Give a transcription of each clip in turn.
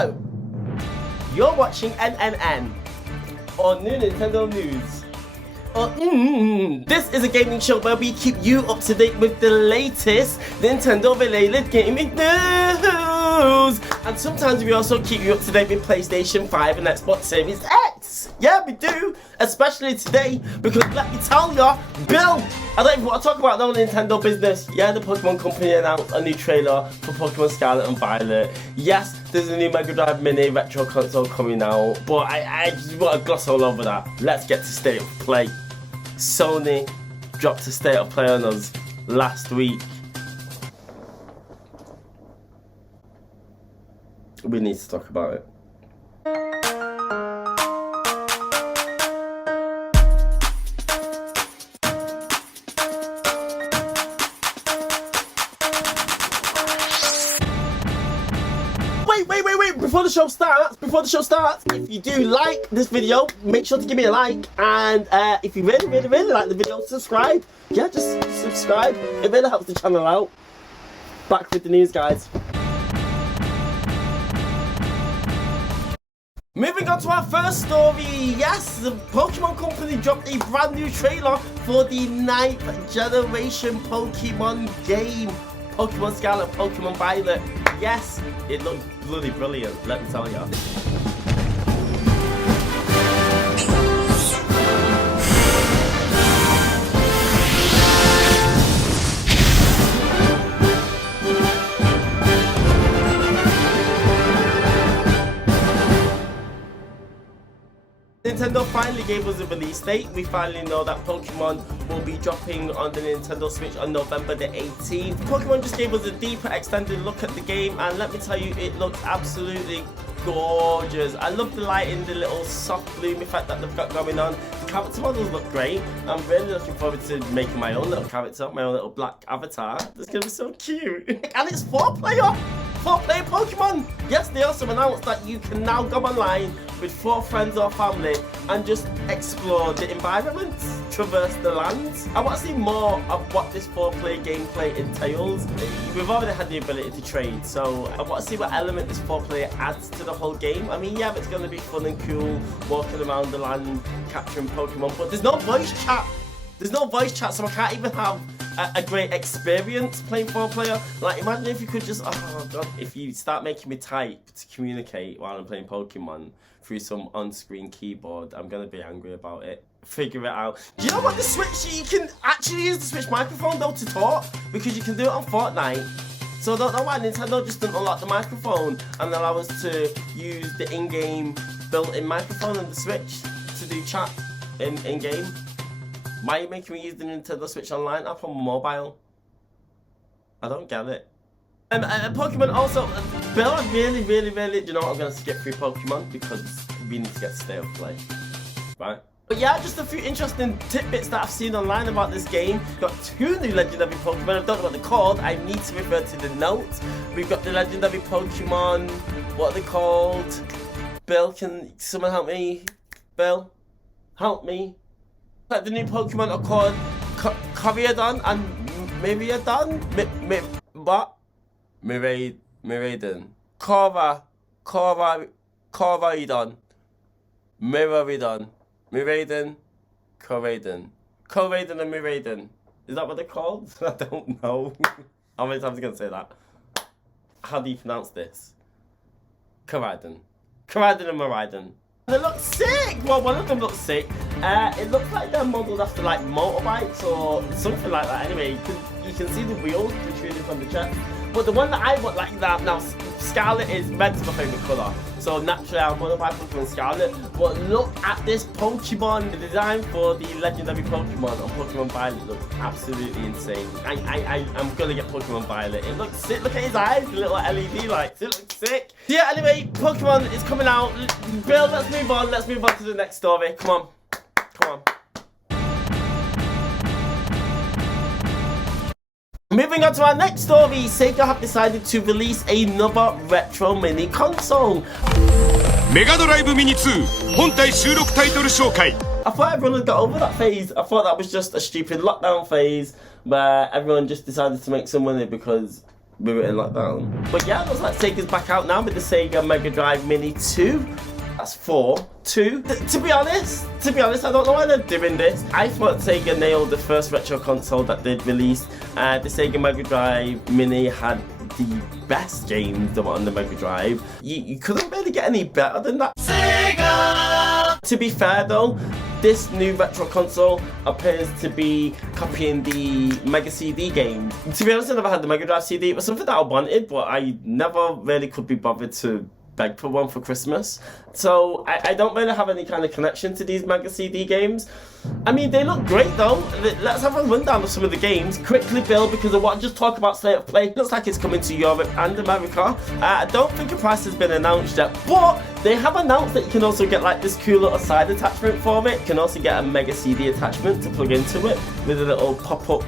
Hello! You're watching NNN, or New Nintendo News. This is a gaming show where we keep you up to date with the latest Nintendo related gaming news. And sometimes we also keep you up to date with PlayStation 5 and Xbox Series X. Yeah, we do. Especially today, because let me tell ya, Bill, I don't even want to talk about no Nintendo business. Yeah, the Pokemon Company announced a new trailer for Pokemon Scarlet and Violet. Yes, there's a new Mega Drive Mini retro console coming out, but I just want to gloss all over that. Let's get to State of Play. Sony dropped a State of Play on us last week. We need to talk about it. Wait, before the show starts, if you do like this video, make sure to give me a like, and if you really like the video, subscribe. Yeah, just subscribe, it really helps the channel out. Back with the news, guys. Moving on to our first story, yes, the Pokemon Company dropped a brand new trailer for the 9th generation Pokemon game. Pokemon Scarlet, Pokemon Violet. Yes, it looked bloody brilliant, let me tell ya. Nintendo finally gave us a release date. We finally know that Pokemon will be dropping on the Nintendo Switch on November the 18th. Pokemon just gave us a deeper extended look at the game, and let me tell you, it looks absolutely gorgeous. I love the lighting, the little soft bloom effect that they've got going on. The character models look great. I'm really looking forward to making my own little character, my own little black avatar. It's gonna be so cute. And it's 4-player Pokemon. Yes, they also announced that you can now go online with 4 friends or family and just explore the environments, traverse the lands. I want to see more of what this 4-player gameplay entails. We've already had the ability to trade, so I want to see what element this 4-player adds to the whole game. I mean, yeah, it's going to be fun and cool, walking around the land, capturing Pokemon, but there's no voice chat. There's no voice chat, so I can't even have a great experience playing 4-player. Like, imagine if you could just, oh god, if you start making me type to communicate while I'm playing Pokemon through some on-screen keyboard, I'm gonna be angry about it. Figure it out. Do you know what the Switch, you can actually use the Switch microphone though to talk, because you can do it on Fortnite. So I don't know why Nintendo just didn't unlock the microphone and allow us to use the in-game built-in microphone on the Switch to do chat in-game. Why are you making me use the Nintendo Switch Online app on mobile? I don't get it. Pokemon also, Bill, I really, do you know what, I'm going to skip through Pokemon because we need to get to State of Play, right? But yeah, just a few interesting tidbits that I've seen online about this game. We've got 2 new legendary Pokemon, I don't know what they're called, I need to refer to the notes. We've got the legendary Pokemon, what are they called? Bill, can someone help me? Bill, help me. Like the new Pokemon are called Koryadon and Miraidon? What? Miraidon. Koryadon. Miraidon. Miraidon. Koryadon. Koryadon and Miraidon. Is that what they're called? I don't know. How many times are you going to say that? How do you pronounce this? Koryadon. Koryadon and Miraidon. They look sick! Well, one of them looks sick. It looks like they're modelled after like motorbikes or something like that. Anyway, you can see the wheels protruding from the chest. But the one that I want like that now, Scarlet is red is my favourite colour. So naturally I'm going to buy Pokemon Scarlet. But look at this Pokemon. The design for the legendary Pokemon on Pokemon Violet looks absolutely insane. I'm going to get Pokemon Violet. It looks sick. Look at his eyes, the little LED lights. It looks sick. Yeah, anyway, Pokemon is coming out. Bill, let's move on. Let's move on to the next story. Come on. Come on. Moving on to our next story, Sega have decided to release another retro mini console. Mega Drive Mini 2本体収録タイトル紹介 I thought everyone had got over that phase. I thought that was just a stupid lockdown phase where everyone just decided to make some money because we were in lockdown. But yeah, it looks like Sega's back out now with the Sega Mega Drive Mini 2. That's 4. 2. To be honest, I don't know why they're doing this. I thought Sega nailed the first retro console that they'd released. The Sega Mega Drive Mini had the best games that were on the Mega Drive. You couldn't really get any better than that. Sega! To be fair though, this new retro console appears to be copying the Mega CD games. To be honest, I never had the Mega Drive CD. It was something that I wanted, but I never really could be bothered to beg for one for Christmas. So I don't really have any kind of connection to these Mega CD games. I mean, they look great though. Let's have a rundown of some of the games quickly, Bill, because I want to just talk about State of Play. Looks like it's coming to Europe and America. I don't think a price has been announced yet, but they have announced that you can also get like this cool little side attachment for it. You can also get a Mega CD attachment to plug into it with a little pop-up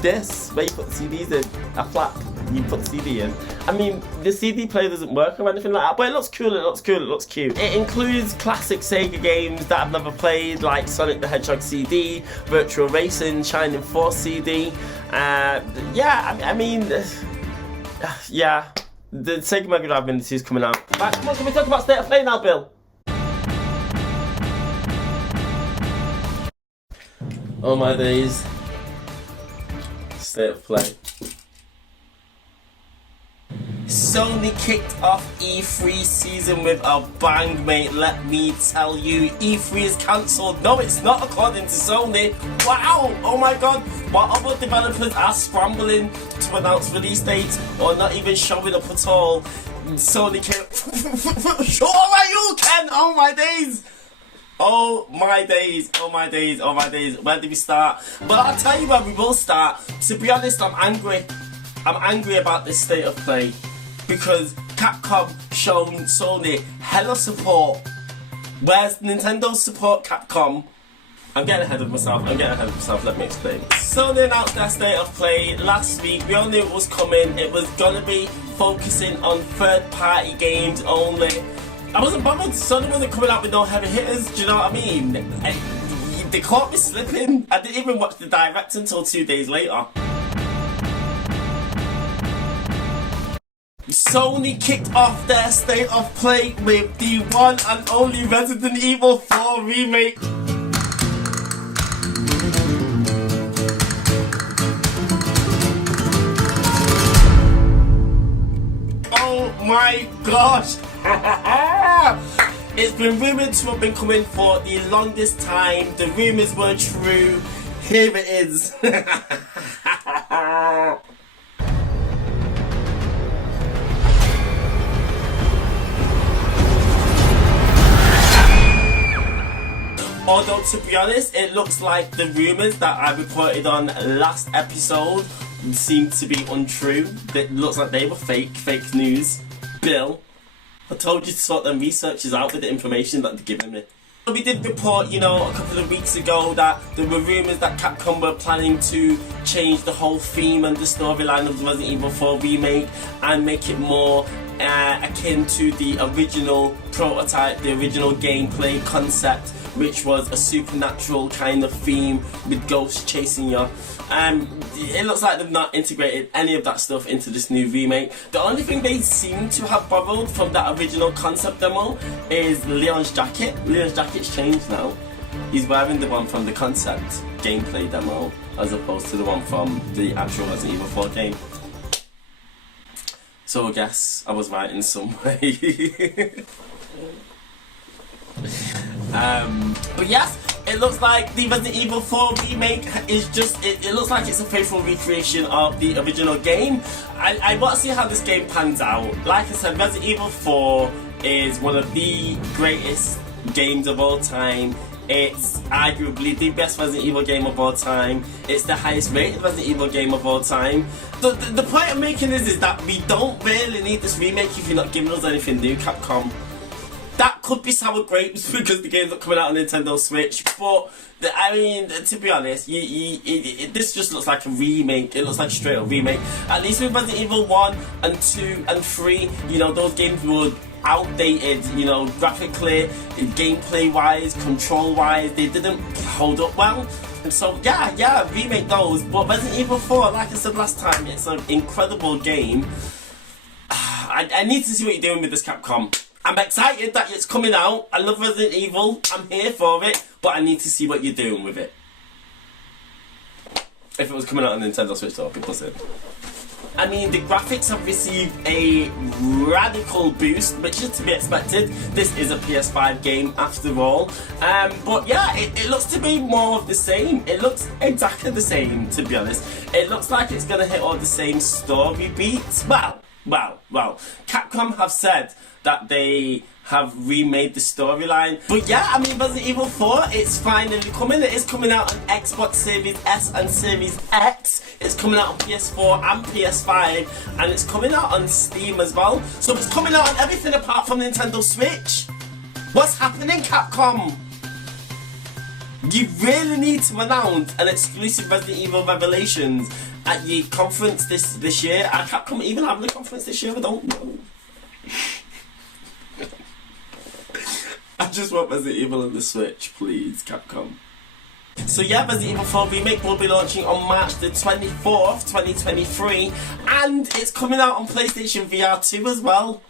this where you put the CDs in, a flap. You put the CD in. I mean, the CD player doesn't work or anything like that, but it looks cool, it looks cute. It includes classic Sega games that I've never played, like Sonic the Hedgehog CD, Virtual Racing, Shining Force CD. Yeah, I mean, yeah, the Sega Mega Drive Mini 2 is coming out. Right, come on, can we talk about State of Play now, Bill? Oh my days. State of Play. Sony kicked off E3 season with a bang, mate, let me tell you. E3 is cancelled. No, it's not, according to Sony. Wow, oh my god. While other developers are scrambling to announce release dates or not even showing up at all, Sony came... Sure are you, Ken? Oh my days. Oh my days, oh my days, oh my days. Where do we start? But I'll tell you where we will start. To be honest, I'm angry. I'm angry about this State of Play because Capcom shown Sony hella support. Where's Nintendo's support, Capcom? I'm getting ahead of myself, let me explain. Sony announced their State of Play last week. We all knew it was coming. It was gonna be focusing on third-party games only. I wasn't bothered. Sony wasn't coming out with no heavy hitters, do you know what I mean? They caught me slipping. I didn't even watch the direct until 2 days later. Sony kicked off their State of Play with the one and only Resident Evil 4 Remake. Oh my gosh! It's been rumoured to have been coming for the longest time. The rumours were true. Here it is. Although, to be honest, it looks like the rumours that I reported on last episode seem to be untrue. It looks like they were fake news. Bill, I told you to sort them researchers out with the information that they're giving me. We did report, you know, a couple of weeks ago that there were rumours that Capcom were planning to change the whole theme and the storyline of the Resident Evil 4 Remake and make it more akin to the original prototype, the original gameplay concept, which was a supernatural kind of theme with ghosts chasing you. It looks like they've not integrated any of that stuff into this new remake. The only thing they seem to have borrowed from that original concept demo is Leon's jacket. Leon's jacket's changed now. He's wearing the one from the concept gameplay demo as opposed to the one from the actual Resident Evil 4 game. So I guess I was right in some way. But yes, it looks like the Resident Evil 4 remake is just, it looks like it's a faithful recreation of the original game. I want to see how this game pans out. Like I said, Resident Evil 4 is one of the greatest games of all time. It's arguably the best Resident Evil game of all time. It's the highest rated Resident Evil game of all time. The point I'm making is that we don't really need this remake if you're not giving us anything new, Capcom. That could be sour grapes because the game's not coming out on Nintendo Switch, but I mean, to be honest, this just looks like a remake. It looks like a straight up remake. At least with Resident Evil 1 and 2 and 3, you know, those games were outdated, you know, graphically, gameplay wise, control wise, they didn't hold up well. So yeah, remake those. But Resident Evil 4, like I said last time, it's an incredible game. I need to see what you're doing with this, Capcom. I'm excited that it's coming out. I love Resident Evil. I'm here for it. But I need to see what you're doing with it. If it was coming out on Nintendo Switch, though, people said. I mean, the graphics have received a radical boost, which is to be expected. This is a PS5 game after all. But yeah, it looks to be more of the same. It looks exactly the same, to be honest. It looks like it's going to hit all the same story beats. Well, Capcom have said that they have remade the storyline. But yeah, I mean, Resident Evil 4, it's finally coming. It is coming out on Xbox Series S and Series X. It's coming out on PS4 and PS5. And it's coming out on Steam as well. So it's coming out on everything apart from Nintendo Switch. What's happening, Capcom? You really need to announce an exclusive Resident Evil Revelations at your conference this year. Are Capcom even having a conference this year? I don't know. I just want Resident Evil on the Switch, please, Capcom. So yeah, Resident Evil 4 Remake will be launching on March the 24th, 2023. And it's coming out on PlayStation VR 2 as well.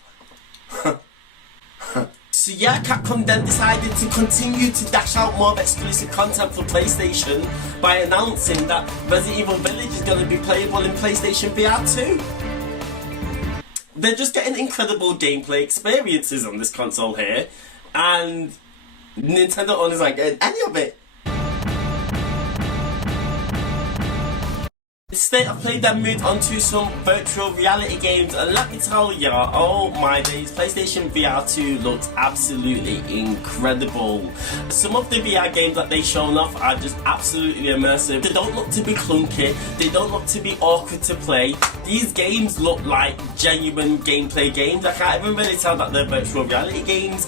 So yeah, Capcom then decided to continue to dash out more exclusive content for PlayStation by announcing that Resident Evil Village is going to be playable in PlayStation VR 2. They're just getting incredible gameplay experiences on this console here. And Nintendo owners aren't getting any of it. State of Play then moved on to some virtual reality games, and let me tell ya, oh my days, PlayStation VR 2 looks absolutely incredible. Some of the VR games that they've shown off are just absolutely immersive. They don't look to be clunky, they don't look to be awkward to play. These games look like genuine gameplay games. I can't even really tell that they're virtual reality games.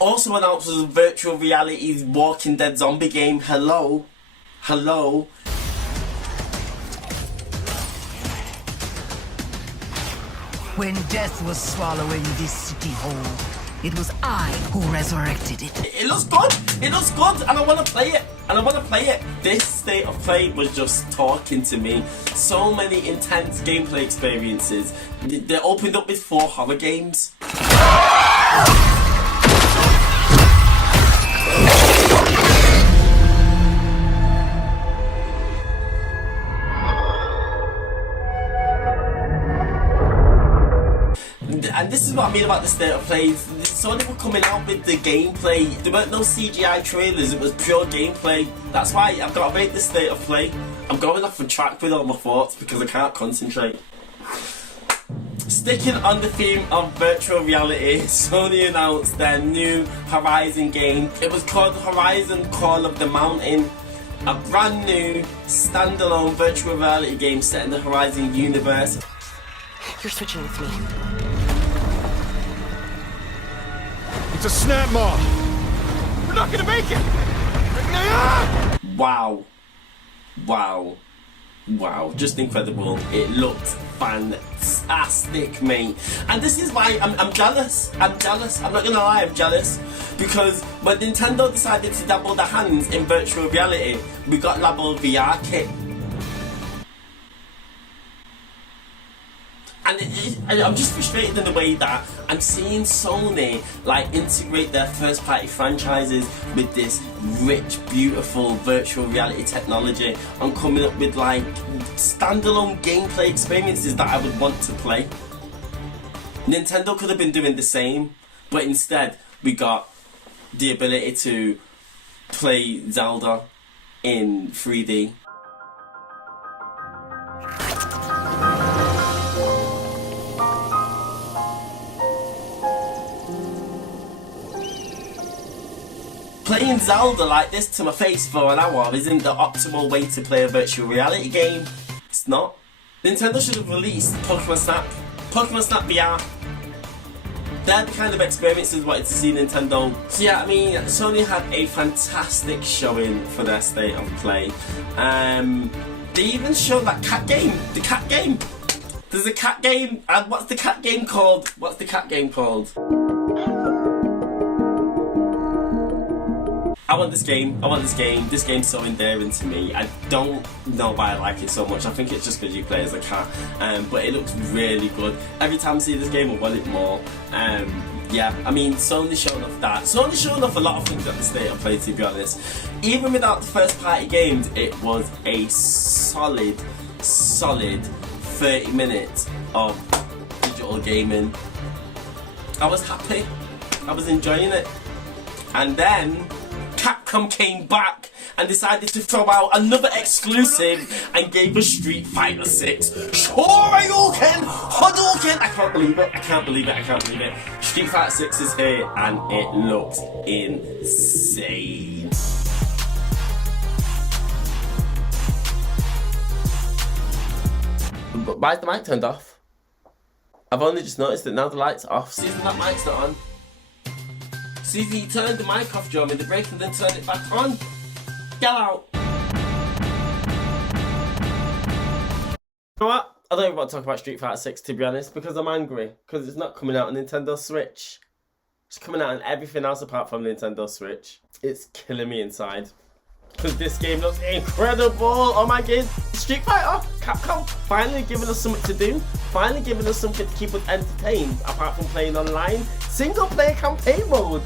Also announced was virtual reality's Walking Dead zombie game. Hello. When death was swallowing this city whole, it was I who resurrected it. It looks good, and I want to play it. This State of Play was just talking to me. So many intense gameplay experiences. They opened up with 4 horror games. And this is what I mean about the State of Play. Sony were coming out with the gameplay. There weren't no CGI trailers, it was pure gameplay. That's why I've got to rate the State of Play. I'm going off the track with all my thoughts because I can't concentrate. Sticking on the theme of virtual reality, Sony announced their new Horizon game. It was called Horizon Call of the Mountain. A brand new, standalone virtual reality game set in the Horizon universe. You're switching with me. It's a snap mob. We're not gonna make it. Wow, just incredible. It looked fantastic, mate. And this is why I'm jealous. I'm not gonna lie, I'm jealous. Because when Nintendo decided to dabble their hands in virtual reality, we got Labo VR kit. And I'm just frustrated in the way that I'm seeing Sony like integrate their first-party franchises with this rich, beautiful virtual reality technology and coming up with like standalone gameplay experiences that I would want to play. Nintendo could have been doing the same, but instead we got the ability to play Zelda in 3D. Playing Zelda like this to my face for an hour isn't the optimal way to play a virtual reality game. It's not. Nintendo should have released Pokemon Snap VR. They're the kind of experiences I wanted to see Nintendo. So yeah, I mean, Sony had a fantastic showing for their State of Play. They even showed that cat game. The cat game. There's a cat game. And what's the cat game called? I want this game. I want this game. This game's so endearing to me. I don't know why I like it so much. I think it's just because you play as a cat. But it looks really good. Every time I see this game, I want it more. Yeah, I mean, Sony's showing off that. Sony's showing off a lot of things at the state of play, to be honest. Even without the first party games, it was a solid 30 minutes of digital gaming. I was happy. I was enjoying it. And then Capcom came back and decided to throw out another exclusive and gave us Street Fighter 6. Shoryuken Hadouken! I can't believe it. I can't believe it. I can't believe it. Street Fighter 6 is here and it looks insane. But why is the mic turned off? I've only just noticed that now the light's off. Susan, that mic's not on. Susie, you turned the mic off during the break and then turned it back on. Get out. You know what? I don't even want to talk about Street Fighter 6, to be honest, because I'm angry. Because it's not coming out on Nintendo Switch. It's coming out on everything else apart from Nintendo Switch. It's killing me inside. Because this game looks incredible. Oh my god. Street Fighter, Capcom, finally giving us something to do. Finally giving us something to keep us entertained, apart from playing online. Single player campaign mode.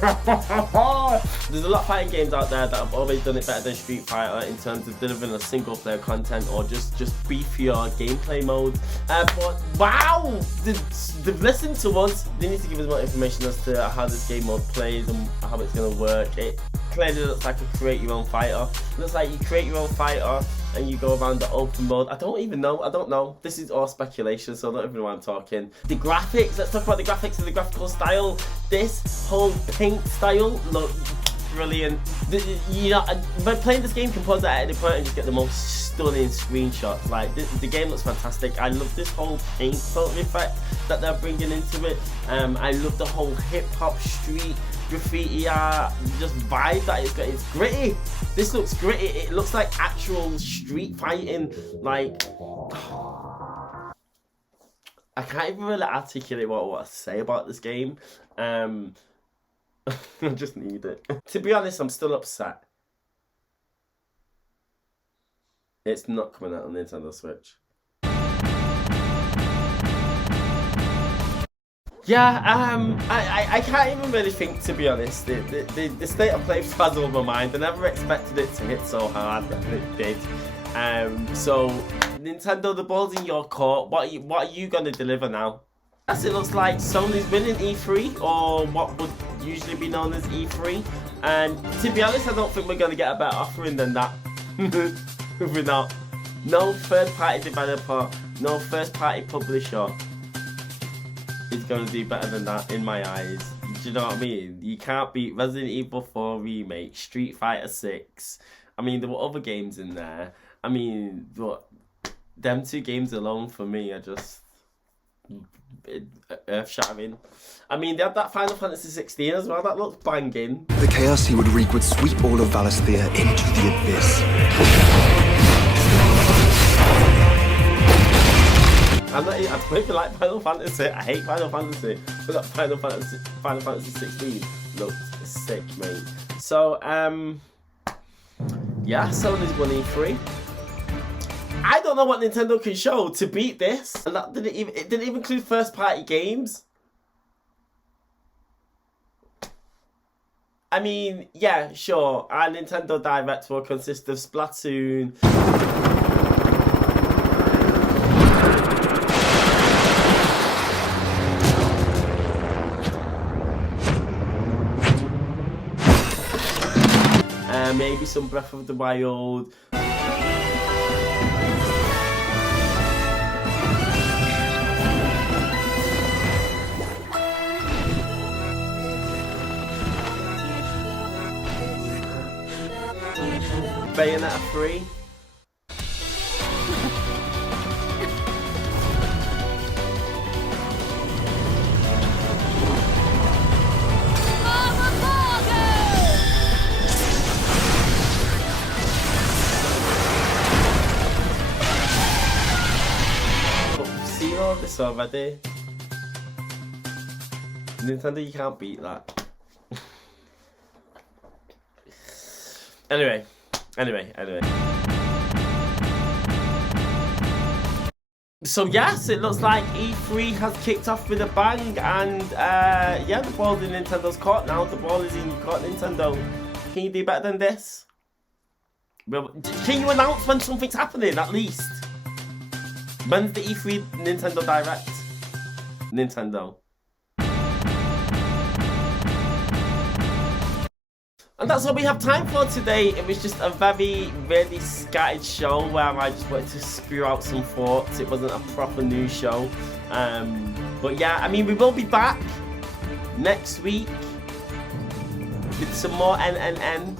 There's a lot of fighting games out there that have always done it better than Street Fighter in terms of delivering a single player content or just beefier gameplay mode. But wow, they've listened to us. They need to give us more information as to how this game mode plays and how it's going to work. It clearly looks like a create your own fighter. It looks like you create your own fighter and you go around the open mode. I don't even know. I don't know. This is all speculation, so I don't even know why I'm talking. The graphics. Let's talk about the graphics and the graphical style. This whole paint style looks brilliant. You know, by playing this game, you can pause it at any point and just get the most stunning screenshots. Like the game looks fantastic. I love this whole paint photo effect that they're bringing into it. I love the whole hip hop street graffiti art, just vibe that it's got. It's gritty. This looks gritty. It looks like actual street fighting. Like, I can't even really articulate what I want to say about this game. I just need it. To be honest, I'm still upset. It's not coming out on Nintendo Switch. Yeah, I can't even really think, to be honest. The state of play frazzled my mind. I never expected it to hit so hard that it did. So Nintendo, the ball's in your court. What are you gonna deliver now? As it looks like Sony's winning E3, or what would usually be known as E3. And to be honest, I don't think we're gonna get a better offering than that. We're not. No third-party developer, no first-party publisher is gonna do better than that in my eyes. Do you know what I mean? You can't beat Resident Evil 4 Remake, Street Fighter 6. I mean, there were other games in there. I mean, but them two games alone for me are just earth-shattering. I mean, they had that Final Fantasy 16 as well. That looks banging. The chaos he would wreak would sweep all of Valisthea into the abyss. I don't even like Final Fantasy. I hate Final Fantasy. But that Final Fantasy 16 looks sick, mate. So, yeah, Sony's won E3. I don't know what Nintendo can show to beat this. And that it didn't even include first-party games. I mean, yeah, sure. Our Nintendo Direct will consist of Splatoon, maybe some Breath of the Wild. Bayonetta 3. Seen all this already. Nintendo, you can't beat that. Anyway. So yes, it looks like E3 has kicked off with a bang, and yeah, the ball's in Nintendo's court now. The ball is in your court, Nintendo. Can you do better than this? Well, can you announce when something's happening at least? When's the E3 Nintendo Direct? Nintendo. And that's all we have time for today. It was just a really scattered show where I just wanted to spew out some thoughts. It wasn't a proper news show. But yeah, I mean, we will be back next week with some more NNN.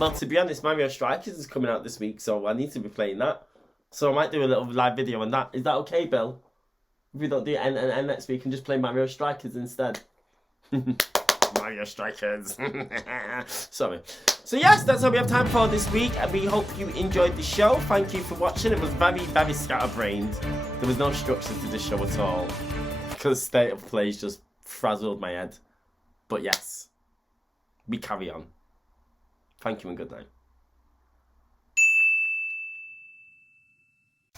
Well, to be honest, Mario Strikers is coming out this week, so I need to be playing that. So I might do a little live video on that. Is that okay, Bill? If we don't do NNN next week and just play Mario Strikers instead. Mario Strikers. Sorry. So yes, that's all we have time for this week, and we hope you enjoyed the show. Thank you for watching. It was very scatterbrained. There was no structure to this show at all, because State of Play just frazzled my head. But yes, we carry on. Thank you and good night.